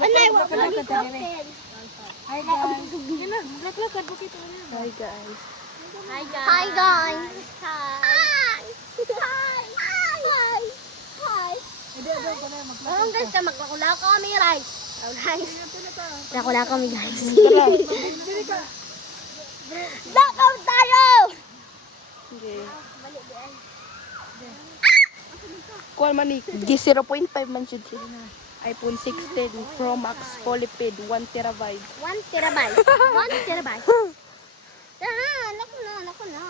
Anay, wag mo Lakad ka open. dire. Hi guys. Laklakad po kita. Hi guys. Hi guys. Hi guys. Hi. Hi. Hi. Hi. Oh guys, magkakulako kami rice. Rice. Magkakulako kami guys. Lakaw tayo! Okay. Kuha man ni G0.5 man siya siya. iPhone 16 Pro Max Fully Paid 1 terabyte. 1 terabyte. 1 terabyte. Naku na. Naku na.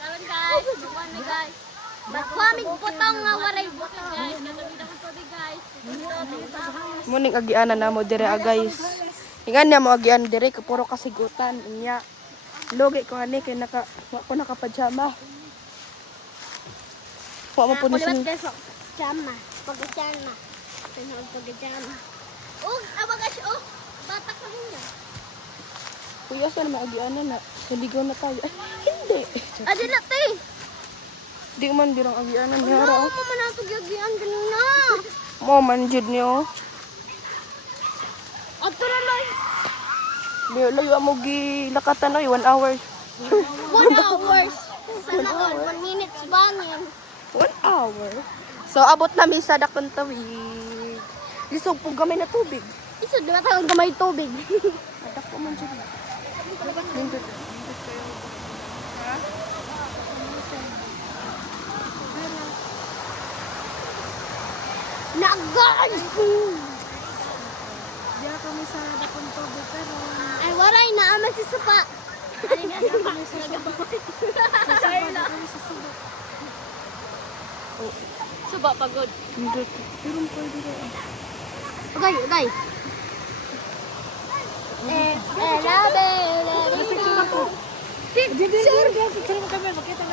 Karon guys, buwan na guys. Bakwamig butong nga waray butong. Guys, nagamitan ko tubig guys. Muning agianan na mo dire guys. Ingan niya mo agian dire ka puro kasigutan inya. Logi ko ani kay wa ko naka-pajama. Wa mo punis Kuliwat ni. guys, pagkachama. Pagkachama. Pagkachama. Oh, abagas, oh. Bata ka niya. Kuya saan maagianan na? Saligaw na tayo. Ay, hindi. Adi na, te. Di man birang agianan ni Ano Hara. ako manatugyagian ganina? Mo man jud niyo. Ato na lang. Di layo mo gi lakatan oy 1 hour. 1 hours. Sana all 1 minutes ba niyan? 1 hour. So abot na mi sa dakon tawig. Lisog po gamay na tubig. Isa diba tayong gamay tubig? Adak ko man jud. Nindot. Nagay! Diya kami sa dakon tubig pero Ay, waray na aman si Supa. Ay, nga Supa. suba pagod. Nindot. Pero mo dito. Ugay, ugay. Labe, Picture mo kami, makita mo.